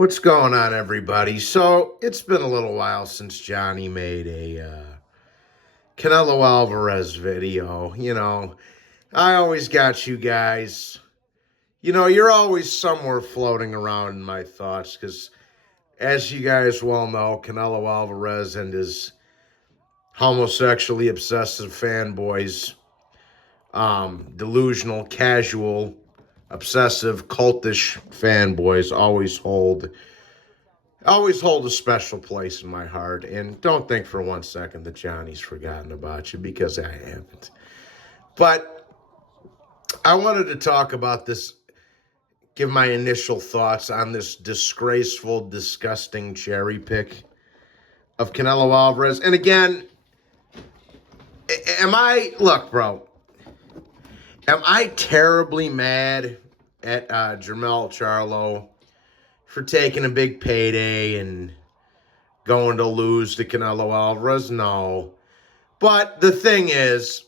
What's going on, everybody? So, it's been a little while since Johnny made a Canelo Alvarez video. I always got you guys. You're always somewhere floating around in my thoughts because, as you guys well know, Canelo Alvarez and his homosexually obsessive fanboys, delusional, casual, obsessive, cultish fanboys always hold a special place in my heart. And don't think for one second that Johnny's forgotten about you, because I haven't. But I wanted to talk about this, give my initial thoughts on this disgraceful, disgusting cherry pick of Canelo Alvarez. And again, look, bro, am I terribly mad at Jermell Charlo for taking a big payday and going to lose to Canelo Alvarez? No. But the thing is,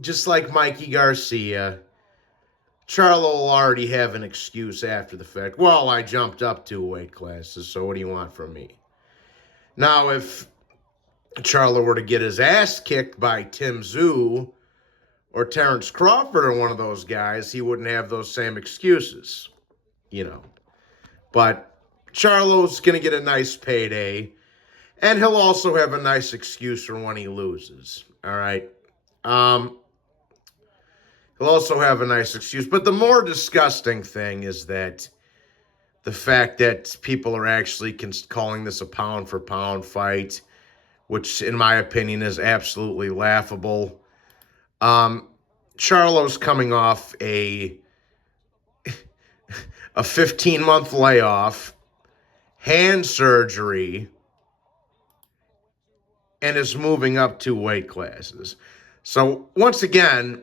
just like Mikey Garcia, Charlo will already have an excuse after the fact. Well, I jumped up 2 weight classes, so what do you want from me? Now, if Charlo were to get his ass kicked by Tim Tszyu or Terrence Crawford or one of those guys, he wouldn't have those same excuses, But Charlo's going to get a nice payday, and he'll also have a nice excuse for when he loses, all right? He'll also have a nice excuse. But the more disgusting thing is that the fact that people are actually calling this a pound-for-pound fight, which, in my opinion, is absolutely laughable. Charlo's coming off a 15-month layoff, hand surgery, and is moving up 2 weight classes. So, once again,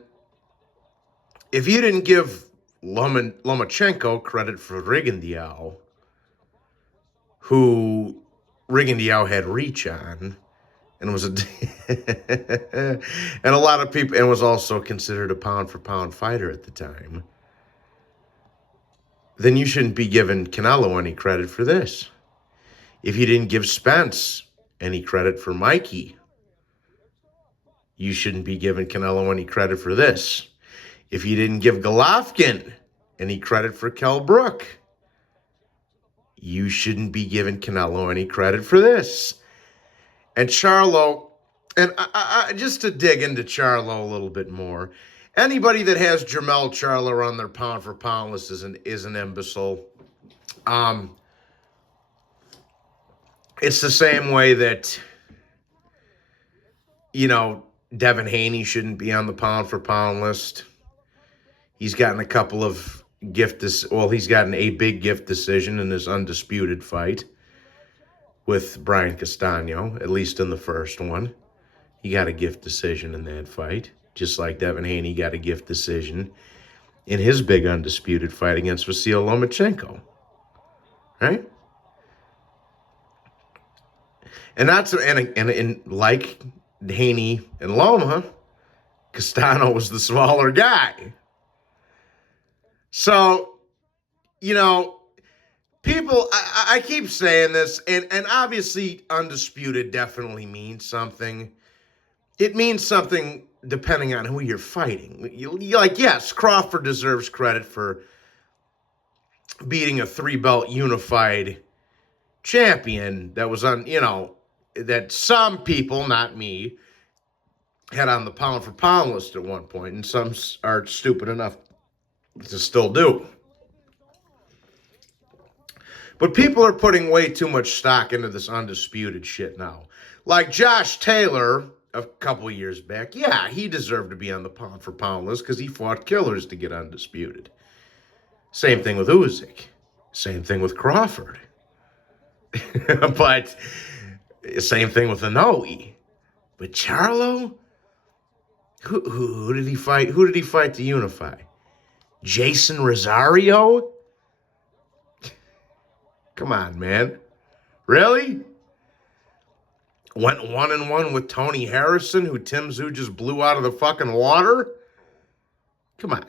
if you didn't give Lomachenko credit for Rigondeaux, who Rigondeaux had reach on, and was and a lot of people, and was also considered a pound-for-pound fighter at the time, then you shouldn't be giving Canelo any credit for this. If you didn't give Spence any credit for Mikey, you shouldn't be giving Canelo any credit for this. If you didn't give Golovkin any credit for Kell Brook, you shouldn't be giving Canelo any credit for this. And Charlo, and I just to dig into Charlo a little bit more, anybody that has Jermell Charlo on their pound-for-pound list is an imbecile. It's the same way that, Devin Haney shouldn't be on the pound-for-pound list. He's gotten a couple of he's gotten a big gift decision in his undisputed fight with Brian Castano, at least in the first one. He got a gift decision in that fight, just like Devin Haney got a gift decision in his big undisputed fight against Vasyl Lomachenko. Right? And like Haney and Loma, Castano was the smaller guy. So, people, I keep saying this, and obviously undisputed definitely means something. It means something depending on who you're fighting. Yes, Crawford deserves credit for beating a 3-belt unified champion that was that some people, not me, had on the pound-for-pound list at one point, and some are stupid enough to still do. But people are putting way too much stock into this undisputed shit now. Like Josh Taylor a couple years back, yeah, he deserved to be on the pound-for-pound list because he fought killers to get undisputed. Same thing with Usyk. Same thing with Crawford. But same thing with Inoue. But Charlo? Who did he fight? Who did he fight to unify? Jason Rosario? Come on, man. Really? Went 1-1 with Tony Harrison, who Tim Tszyu just blew out of the fucking water? Come on.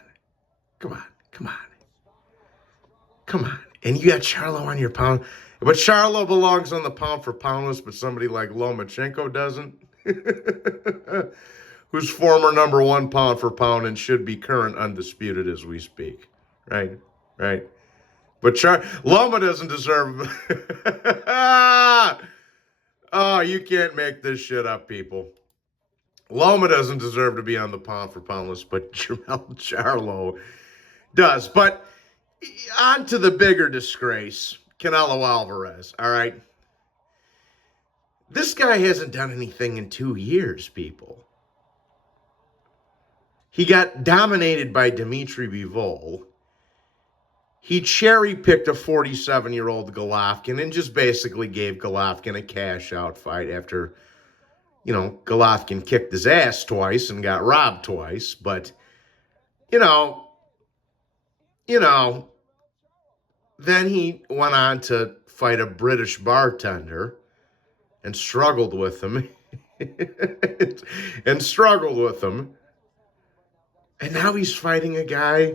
And you got Charlo on your pound. But Charlo belongs on the pound for pound list, but somebody like Lomachenko doesn't. Who's former number one pound for pound and should be current undisputed as we speak. Right? Right? But Loma doesn't deserve... Oh, you can't make this shit up, people. Loma doesn't deserve to be on the pound for pound list, but Jermell Charlo does. But on to the bigger disgrace, Canelo Alvarez, all right? This guy hasn't done anything in 2 years, people. He got dominated by Dimitri Bivol. He cherry-picked a 47-year-old Golovkin and just basically gave Golovkin a cash-out fight after, Golovkin kicked his ass twice and got robbed twice. But, then he went on to fight a British bartender and struggled with him. And now he's fighting a guy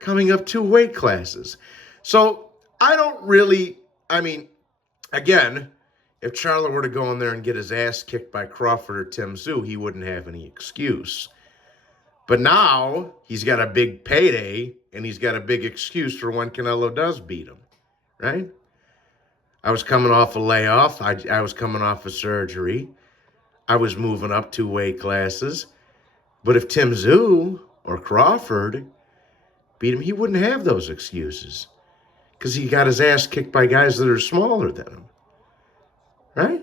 coming up 2 weight classes. So again, if Charlo were to go in there and get his ass kicked by Crawford or Tim Tszyu, he wouldn't have any excuse. But now he's got a big payday and he's got a big excuse for when Canelo does beat him, right? I was coming off a layoff. I was coming off a surgery. I was moving up 2 weight classes. But if Tim Tszyu or Crawford beat him, he wouldn't have those excuses because he got his ass kicked by guys that are smaller than him, right?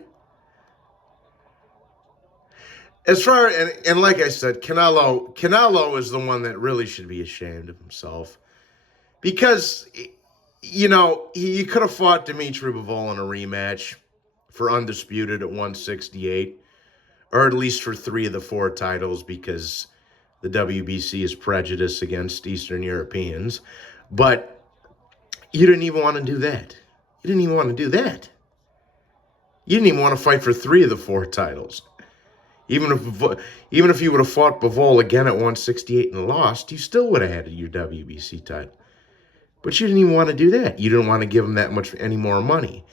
As far, and like I said, Canelo is the one that really should be ashamed of himself because, he could have fought Dimitri Bivol in a rematch for undisputed at 168, or at least for 3 of the 4 titles because the WBC is prejudiced against Eastern Europeans. But you didn't even want to do that. You didn't even want to do that. You didn't even want to fight for 3 of the 4 titles. Even if you would have fought Bivol again at 168 and lost, you still would have had your WBC title. But you didn't even want to do that. You didn't want to give him that much any more money.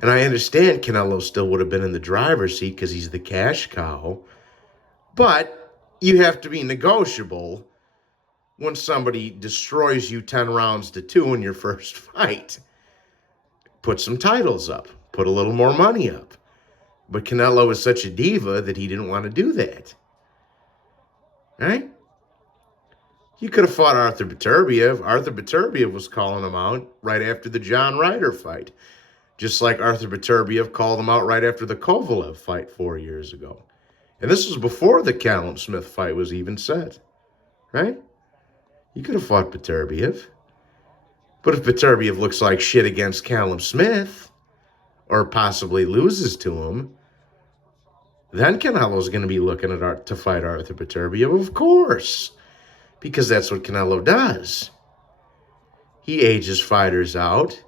And I understand Canelo still would have been in the driver's seat because he's the cash cow. But you have to be negotiable when somebody destroys you 10 rounds to 2 in your first fight. Put some titles up. Put a little more money up. But Canelo is such a diva that he didn't want to do that. Right? You could have fought Arthur Beterbiev. Arthur Beterbiev was calling him out right after the John Ryder fight. Just like Arthur Beterbiev called him out right after the Kovalev fight 4 years ago. And this was before the Callum Smith fight was even set. Right? You could have fought Beterbiev. But if Beterbiev looks like shit against Callum Smith, or possibly loses to him, then Canelo's going to be looking to fight Arthur Beterbiev, of course. Because that's what Canelo does. He ages fighters out.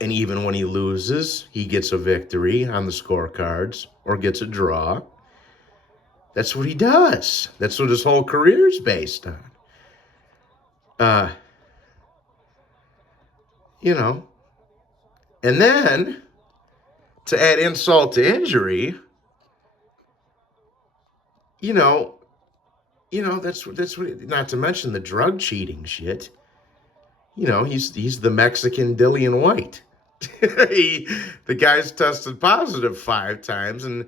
And even when he loses, he gets a victory on the scorecards or gets a draw. That's what he does. That's what his whole career is based on. And then, to add insult to injury, that's what, not to mention the drug cheating shit. He's the Mexican Dillian White. The guy's tested positive 5 times and,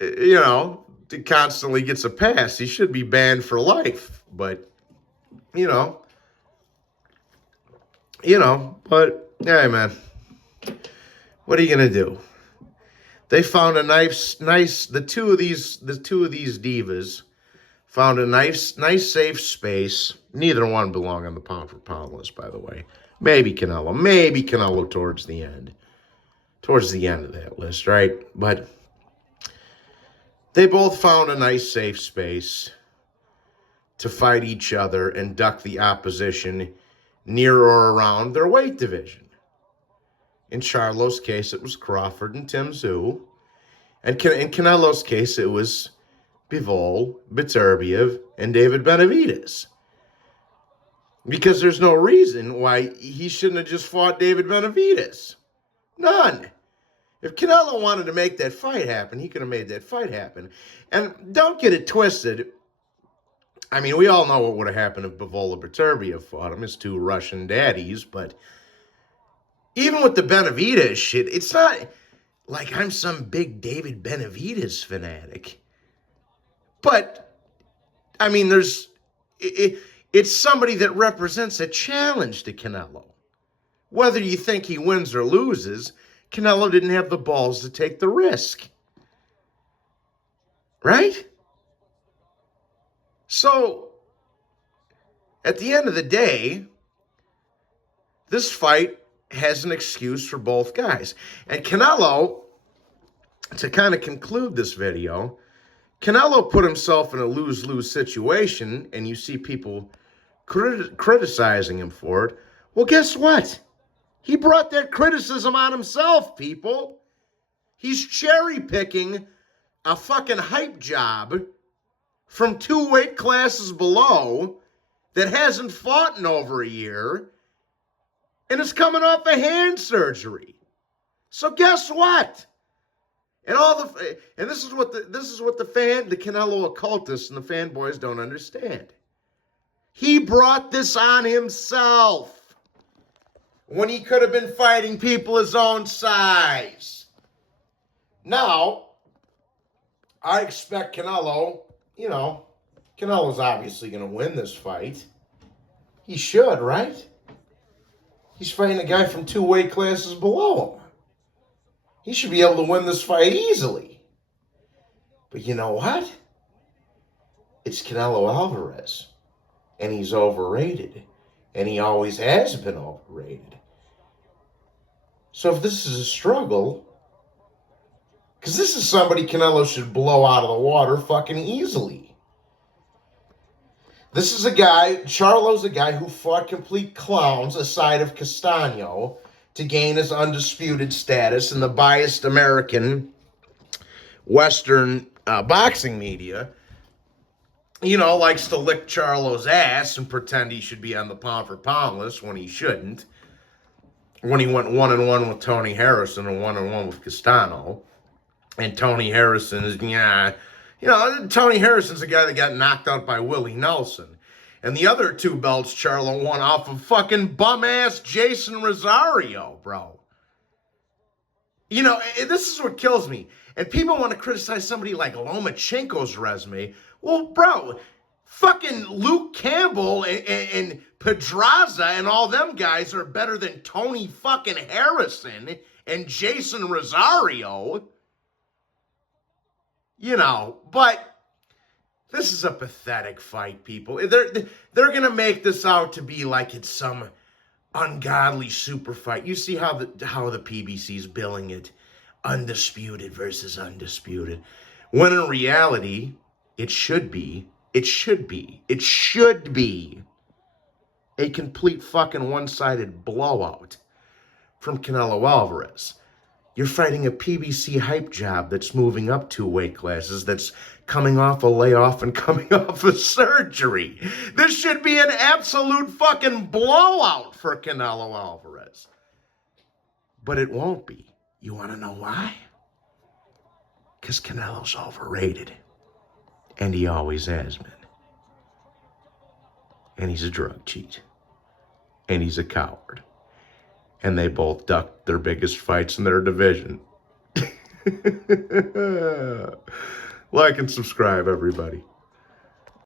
he constantly gets a pass. He should be banned for life. But, but, yeah, man. What are you going to do? They found a nice, the two of these divas found a nice safe space. Neither one belong on the pound for pound list, by the way. Maybe Canelo towards the end of that list, right? But they both found a nice safe space to fight each other and duck the opposition near or around their weight division. In Charlo's case, it was Crawford and Tim Tszyu. And in Canelo's case, it was Bivol, Beterbiev, and David Benavidez. Because there's no reason why he shouldn't have just fought David Benavidez. None. If Canelo wanted to make that fight happen, he could have made that fight happen. And don't get it twisted. I mean, we all know what would have happened if Bavola Beterbiev fought him, his two Russian daddies. But even with the Benavidez shit, it's not like I'm some big David Benavidez fanatic. But, I mean, it's somebody that represents a challenge to Canelo. Whether you think he wins or loses, Canelo didn't have the balls to take the risk. Right? So, at the end of the day, this fight has an excuse for both guys. And Canelo, to kind of conclude this video, Canelo put himself in a lose-lose situation, and you see people criticizing him for it. Well, guess what? He brought that criticism on himself, people. He's cherry-picking a fucking hype job from 2 weight classes below that hasn't fought in over a year and is coming off a hand surgery. So guess what? And this is what the Canelo occultists and the fanboys don't understand. He brought this on himself when he could have been fighting people his own size. Now, I expect Canelo, Canelo's obviously going to win this fight. He should, right? He's fighting a guy from 2 weight classes below him. He should be able to win this fight easily. But you know what? It's Canelo Alvarez. And he's overrated. And he always has been overrated. So if this is a struggle, because this is somebody Canelo should blow out of the water fucking easily. This is a guy, Charlo's a guy who fought complete clowns aside of Castano to gain his undisputed status in the biased American Western boxing media. Likes to lick Charlo's ass and pretend he should be on the pound-for-pound list when he shouldn't. When he went 1-1 with Tony Harrison and 1-1 with Castano. And Tony Harrison is, Tony Harrison's a guy that got knocked out by Willie Nelson. And the other 2 belts Charlo won off of fucking bum-ass Jason Rosario, bro. This is what kills me. And people want to criticize somebody like Lomachenko's resume. Well, bro, fucking Luke Campbell and Pedraza and all them guys are better than Tony fucking Harrison and Jason Rosario. But this is a pathetic fight, people. They're going to make this out to be like it's some ungodly super fight. You see how the PBC's billing it, undisputed versus undisputed. When in reality, it should be a complete fucking one-sided blowout from Canelo Alvarez. You're fighting a PBC hype job that's moving up 2 weight classes, that's coming off a layoff and coming off a surgery. This should be an absolute fucking blowout for Canelo Alvarez. But it won't be. You want to know why? Because Canelo's overrated. And he always has been. And he's a drug cheat. And he's a coward. And they both ducked their biggest fights in their division. Like and subscribe, everybody.